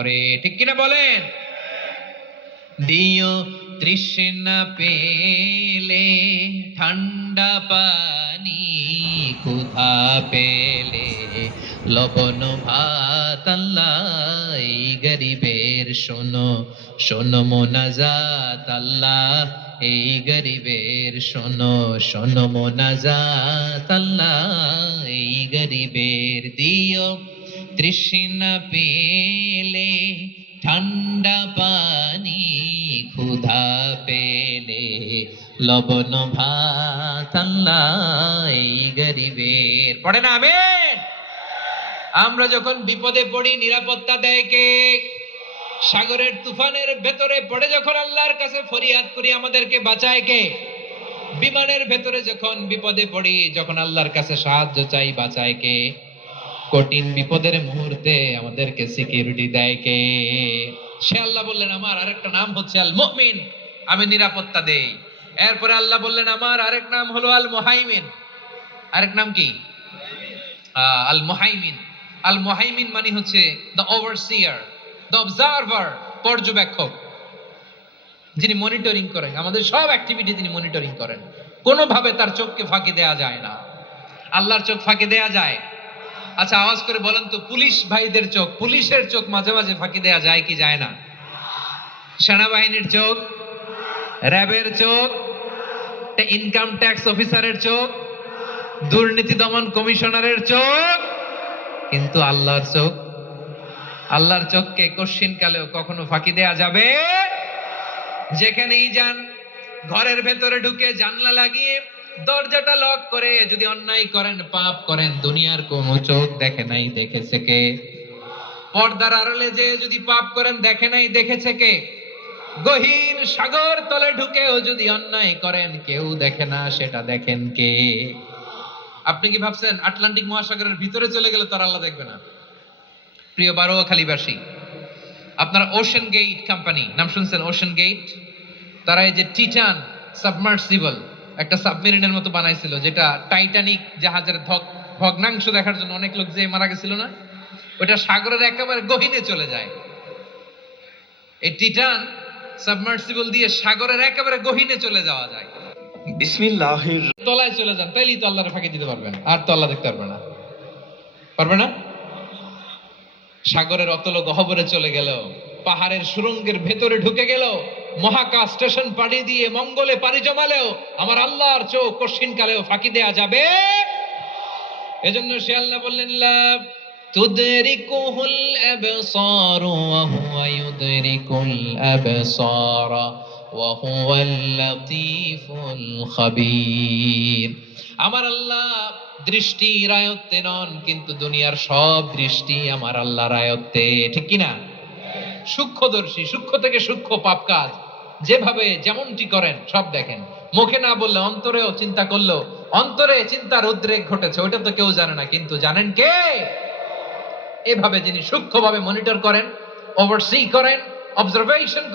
করে, ঠিক কিনা বলেন? দিও তৃষ্ণা পেলে ঠান্ডা পানি, ক্ষুধা পেলে লবণ ভাত, আল্লাহ এই গরিবের শোনো শোনো মোনাজাত, আল্লাহ এই গরিবের শোনো শোনো মোনাজাত, আল্লাহ এই গরিবের দিও তৃষ্ণা পেলে ঠান্ডা পানি, ক্ষুধা পেলে লবণ ভাত, আল্লাহ এই গরিবের। পড়ে না আমিন? আমরা যখন বিপদে পড়ি নিরাপত্তা দেয় কে? সাগরের তুফানের ভেতরে পড়ে যখন আল্লাহর কাছে ফরিয়াদ করি আমাদেরকে বাঁচায় কে? বিমানের ভেতরে যখন বিপদে পড়ি, যখন আল্লাহর কাছে সাহায্য চাই, বাঁচায় কে? কঠিন বিপদের মুহূর্তে আমাদেরকে সিকিউরিটি দেয় কে? সে আল্লাহ বললেন আমার আরেকটা নাম হচ্ছে আল মুমিন, আমি নিরাপত্তা দেই। এরপরে আল্লাহ বললেন আমার আরেক নাম হলো আল মুহাইমিন। আরেক নাম কি? আল মুহাইমিন। আল মুহাইমিন মানে হচ্ছে দ্য ওভারসিয়ার, দ্য অবজারভার, পর্যবেক্ষক, যিনি মনিটরিং করেন আমাদের সব অ্যাক্টিভিটি, তিনি মনিটরিং করেন। কোনোভাবে তার চোখকে ফাঁকি দেয়া যায় না। আল্লাহর চোখ ফাঁকি দেয়া যায়? আচ্ছা আওয়াজ করে বলেন তো, পুলিশ ভাইদের চোখ, পুলিশের চোখ মাঝে মাঝে ফাঁকি দেয়া যায় কি যায় না? সেনাবাহিনীর চোখ, র্যাবের চোখ, ইনকাম ট্যাক্স অফিসারের চোখ, দুর্নীতি দমন কমিশনারের চোখ, কিন্তু আল্লাহর চোখ, আল্লাহর চোখকে কশ্চিন কালেও কখনো ফাঁকি দেয়া যাবে? যেখানেই যান, ঘরের ভেতরে ঢুকে জানলা লাগিয়ে দরজাটা লক করে যদি অন্যায় করেন, পাপ করেন, দুনিয়ার কোন চোখ দেখে নাই, দেখেছে কে? পর্দার আড়ালে যে যদি পাপ করেন, দেখে নাই, দেখেছে কে? গহীন সাগর তলে ঢুকেও যদি অন্যায় করেন, কেউ দেখে না, সেটা দেখেন কে? আপনি কি ভাবছেন আটলান্টিক মহাসাগরের ভিতরে চলে গেলে তার আল্লাহ দেখবে না? প্রিয় বারোয়াখালীবাসী, আপনারা ওশেন গেট কোম্পানি নাম শুনছেন? ওশেন গেট, তারা এই যে টিটান সাবমার্সিবল একটা সাবমেরিনের মতো বানাইছিল, যেটা টাইটানিক জাহাজের ভগ্নাংশ দেখার জন্য অনেক লোক যে মারা গেছিল না, ওটা সাগরের একেবারে গহীনে চলে যায়। এই টিটান সাবমার্সিবল দিয়ে সাগরের একেবারে গহীনে চলে যাওয়া যায়। বিসমিল্লাহির তলায় চলে যান, তাইলেই তো আল্লাহর ফাঁকি দিতে পারবেন, আর তো আল্লাহ দেখতে পারবে না। পারবে না? সাগরের অতল গহ্বরে চলে গেল, পাহাড়ের সুরঙ্গের ভেতরে ঢুকে গেল, মহাকাশ স্টেশন পাড়ি দিয়ে মঙ্গলে পাড়ি জমালেও আমার আল্লাহর চোখ কঠিন কালেও ফাঁকি দেয়া যাবে? এজন্য সে আল্লাহ বললেন লা তুদরিকুহুল আবসার ওয়া হুয়া ইউদরিকুল আবসার ওয়া হুয়াল লাতীফুল খাবীর। আমার আল্লাহ দৃষ্টির আয়ত্তে নন, কিন্তু দুনিয়ার সব দৃষ্টি আমার আল্লাহর আয়ত্তে, ঠিক কিনা? সূক্ষ্মদর্শী, সূক্ষ্ম থেকে সূক্ষ্ম পাপ কাজ যেভাবে যেমনটি করেন সব দেখেন। মুখে না বললে অন্তরেও চিন্তা করলো, অন্তরে চিন্তার উদ্রেক ঘটেছে, ওইটা তো কেউ জানে না, কিন্তু জানেন কে? এভাবে যিনি সূক্ষ্মভাবে মনিটর করেন, ওভারসি করেন, অবজারভেশন